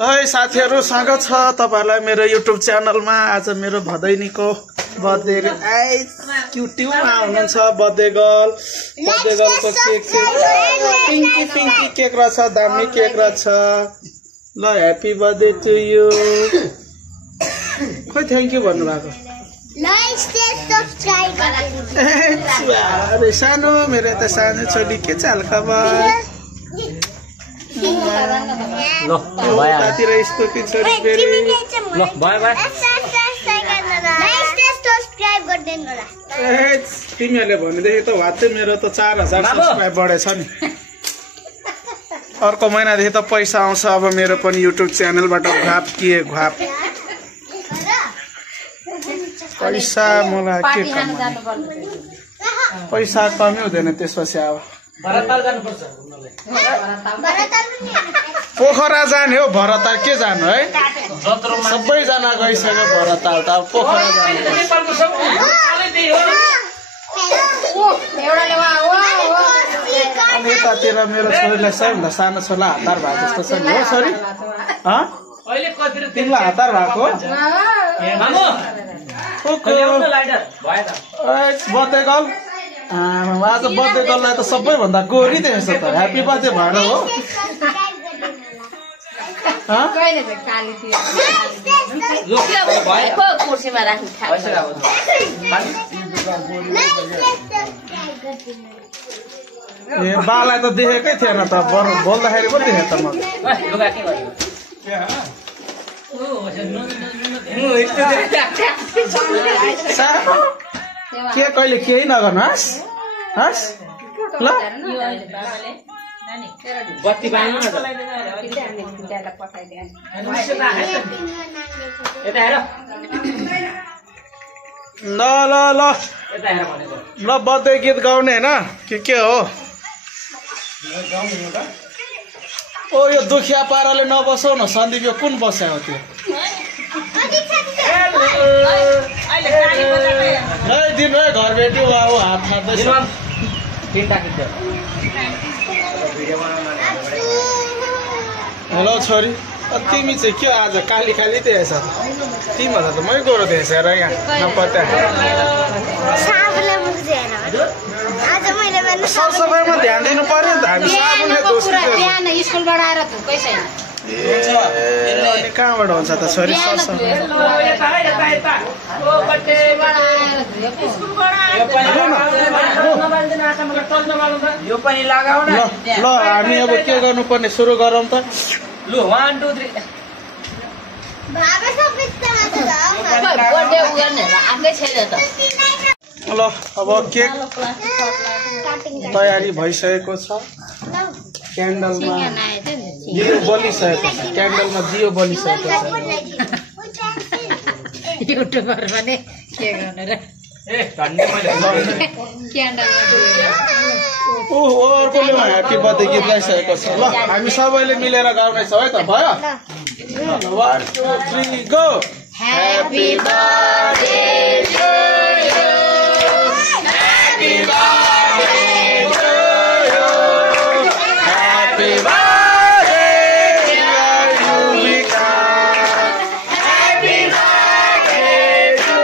है साथीहरु स्वागत छ तपाईहरुलाई मेरो YouTube च्यानलमा। आज मेरो भदैनीको बर्थडे क्युट्युमा हुनुहुन्छ बर्थडे गर्लको केक पिंकी केक रहेछ, दामी केक रहेछ। ल ह्यापी बर्थडे टु यु। खोइ थ्यांक यू भन्नु भएको। अरे सानो मेरो त सानो छोरी के चाल खबर? लो बाय तातिर यस्तो के छोरी फेरि लो बाय बाय सब्स्क्राइब गर्दैन होला। तिमीहरूले भनेदेखि त वाच्चै मेरो त 4000 सब्स्क्राइब बढेछ नि। अर्को महिनादेखि त पैसा आउँछ अब मेरो पनि YouTube च्यानलबाट। घाप के घाप पैसा मलाई के पैसा कमी हुँदैन त्यसपछि। अब पोखरा जाने हो, भरताल के जानु है? सबैजना गइसक्यो भरताल त। अब पोखरा जानु अनि यतातिर मेरो छोरीलाई सबैभन्दा सानो छोरा हतार भएको जस्तो छ नि हो छोरी? तिमीलाई हतार भएको? बर्थडे गर्ल आज बर्थडे गर्ललाई त सबैभन्दा गोरी देखेछ त। ह्यापी बर्थडे भएर हो। ए बालाई त देखेकै थिएन त, बोल्दाखेरि पो देखे त म। के कहिले केही नगर्नुहोस् हस् ल। बत्ती बाल्नु न त यता हेर ल ल ल ल बर्थडे गीत गाउने हैन के हो? ओ यो दुखिया पाराले नबसौ न सन्दीप। यो कुन बस्या हो त्यो? दिनु है घर भेट्यो बाबु हात खाँदैछ। हेलो छोरी, तिमी चाहिँ के आज काली काली देखेछ? तिमीभन्दा त मै गोरो देखेछ हेर यहाँ नपत्या। सरसफाइमा ध्यान दिनु पर्यो नि त। हामी साबुनले धोस्नु स्कुलबाट आएर धुकै छैन। अनि कहाँबाट हुन्छ त छोरी? यो पनि लगाउ न। ल हामी अब के गर्नुपर्ने सुरु गरौँ त। लु 1 2 3 ल अब केक तयारी भइसकेको छ। क्यान्डलमा दियो बलिसकेको छ। क्यान्डलमा दियो बलिसकेको छ। युट्युबर पनि के गर्ने र ओहो अर्कोले ह्यापी बर्थडे गीत गाइसकेको छ। ल हामी सबैले मिलेर गाउनेछौँ है त? भयो 1 2 3 go. Happy birthday to you, happy birthday to you, happy birthday dear Yuvika, happy birthday to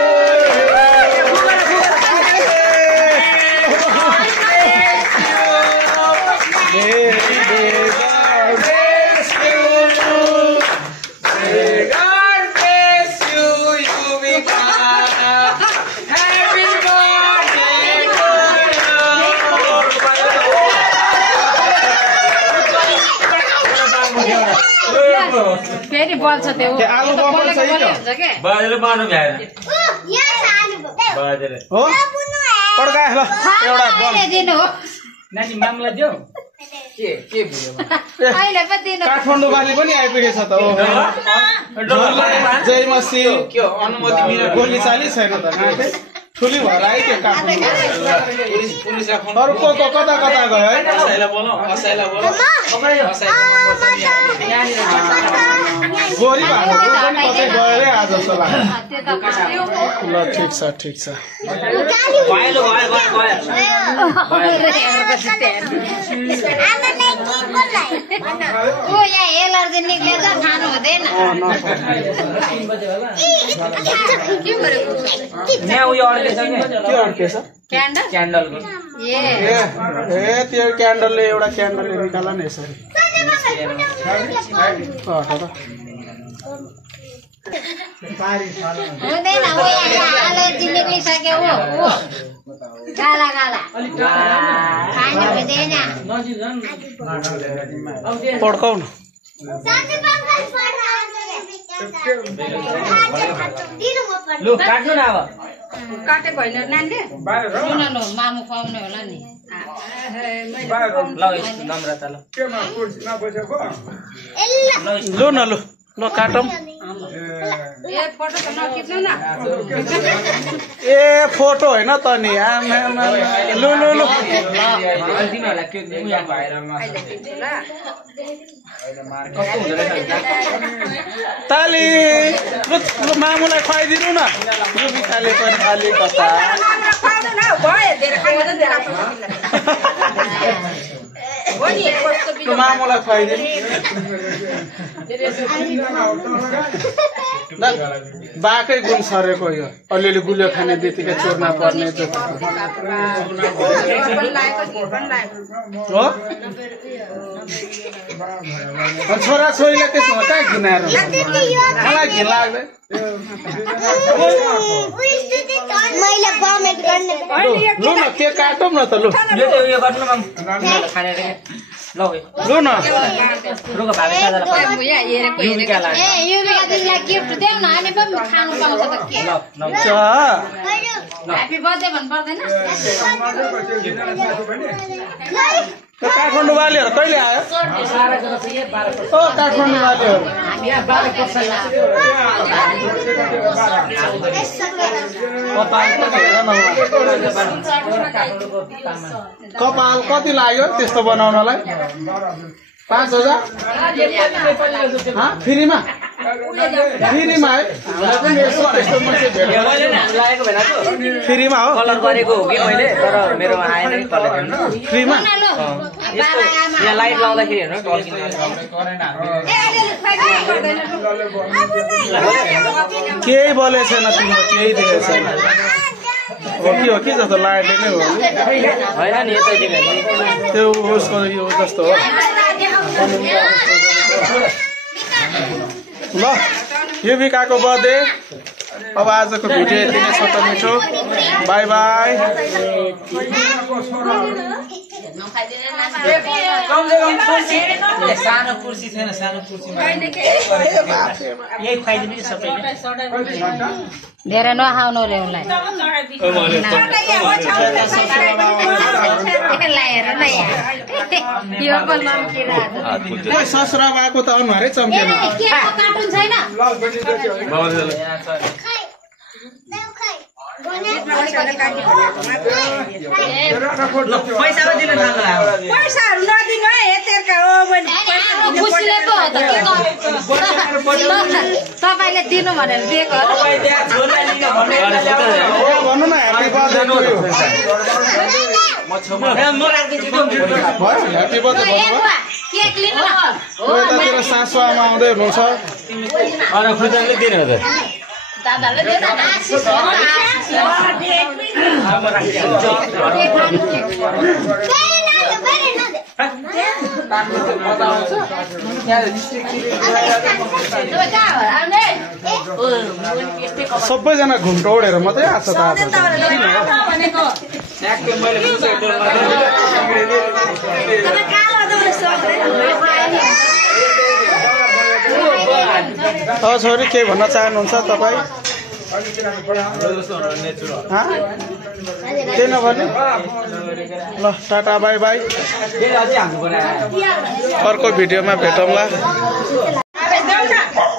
फेरि बल्छ त्यो आलु बम्बल छ यो बाजेले बानो भ्याएर बाजेले हो पड्का। ल एउटा बल दिनु हो नानी मामला दियो के भयो अहिले पो दिनु। काठमाडौँ बाली पनि आइपुगेछ त। ओ जय मसी के अनुमति मिलेर गोली चाली छैन त। ठुली भएर आइयो काठमाडौँ। अरू को कता कता गयो है? गोरी भएको पनि कतै गयो रे आज जस्तो लाग्यो। ल ठिक छ ठिक छ। आमालाई ओ यहाँ एलर्जी निक्लेछ खानु हुँदैन के गरेको यहाँ उयो अड्केछ के अड्केछ क्यान्डल क्यान्डलको ए त्यो क्यान्डलले एउटा क्यान्डलले निकाला नि यसरी हुँदैन हो यहाँ एलर्जी निक्लिसक्यो हो गाला गाला खानु हुँदैन पड्काउ न लु काट्नु न अब काटेको होइन नानीले सुन न मामु खुवाउने होला नि ल नम्रता ल लु न लु ल काटौँ ए फोटो त नखिच्नु न ए फोटो होइन त नि लु लु लु तिमीहरूलाई के उयो भएर ताली लु मामुलाई खुवाइदिनु न यो बिखाले पनि अलिकता मामुलाई खुवाइदिनु बाकै गुण सरेको यो अलिअलि गुलियो खाने बित्तिकै चोर्न पर्ने हो छोरा छोरीलाई त्यसो कहाँ घिनाएर मलाई घिन लाग्दैन लु न के काटौँ न त लु यो चाहिँ उयो गर्नु न खाने ल लु न रुख भागे ए यो बेला दिदीलाई गिफ्ट देऊ न हामी पनि खानु पाउँछ त के ह्यापी बर्थडे भन्नु पर्दैन काठमाडौँ वालीहरू कहिले आयो ओ काठमाडौँ वालीहरू कपाल कति लाग्यो त्यस्तो बनाउनलाई 5,000 फ्रीमा फ्रीमा है हामीलाई पनि यसो त्यस्तो मान्छे फ्रीमा हो कलर गरेको हो कि मैले तर मेरोमा आएन कि कलर फ्रीमा यहाँ लाइट लाउँदाखेरि हेर्नु केही बोले छैन तिम्रो केही देखेको छैन हो कि जस्तो लाइटले नै हो होइन नि यतै त्यो उसको यो जस्तो हो ल यो बिकाको बर्थडे अब आजको भिडियो यति नै छोटो मिठो बाई बाई सानो कुर्सी छैन सानो कुर्सी यही खुवाइदिनु कि सबैले धेरै नखाउनु रे उसलाई ससुरा भएको त अनुहारै चम्केन कार्टुन छैन पैसाहरू नदिनु है यतिका हो तपाईँले दिनु भनेर दिएको भन्नु न ह्याप्पी बर्थडे ह्याप्पी बर्थडे भन्नुभयो केक लिनु यतातिर सासु आमा आउँदै हुनुहुन्छ दादाले सबैजना घुम्टो ओढेर मात्रै आएको छ त छोरी के भन्न चाहनुहुन्छ तपाईँ त्यही नभने ल टाटा बाई बाई अर्को भिडियोमा भेटौँला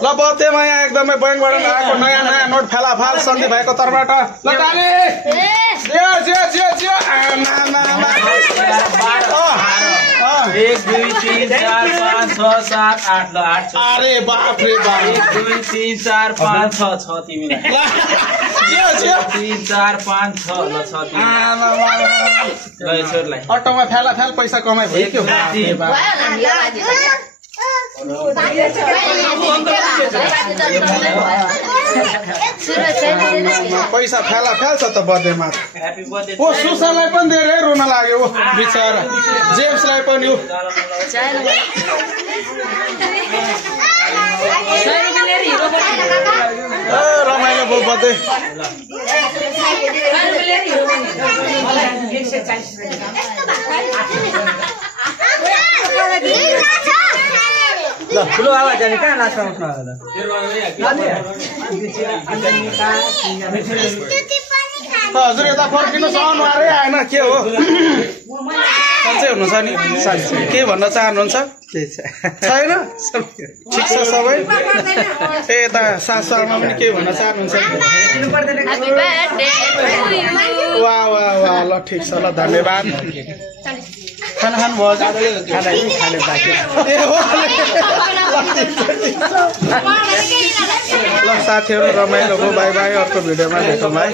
ल बर्थडेमा यहाँ एकदमै बैङ्कबाट आएको नयाँ नयाँ नोट फालाफाल सन्दीप भाइको तर्फबाट ल टाले 1 2 3 4 5 6 7 8 ल 8 अरे बाप रे बाप 1 2 3 4 5 6 तिमीलाई चियो 3 4 5 6 ल 6 ल यसोलाई अटोमा फ्याला फ्याल पैसा कमाइ भयो के हो पैसा फ्याला फ्याल छ त बर्थडेमा ह्यापी बर्थडे ओ सुसालाई पनि धेरै रुन लाग्यो ओ बिचरा जेम्सलाई पनि उ रमाइलो भयो बर्थडे ल ठुलो आवाज जाने कहाँ लास्टमा उठ्नु हजुर यता फर्किनुहोस् अनुहारै आएन के हो सन्चै हुनुहुन्छ नि के भन्न चाहनुहुन्छ छैन ठिक छ सबै ए यता सासु आमा पनि के भन्न चाहनुहुन्छ वाह वाह वाह ल ठिक छ ल धन्यवाद खाना खानुभयो खाना खाने बाँकी ल साथीहरू रमाइलो भयो बाई बाई अर्को भिडियोमा भेटौँ है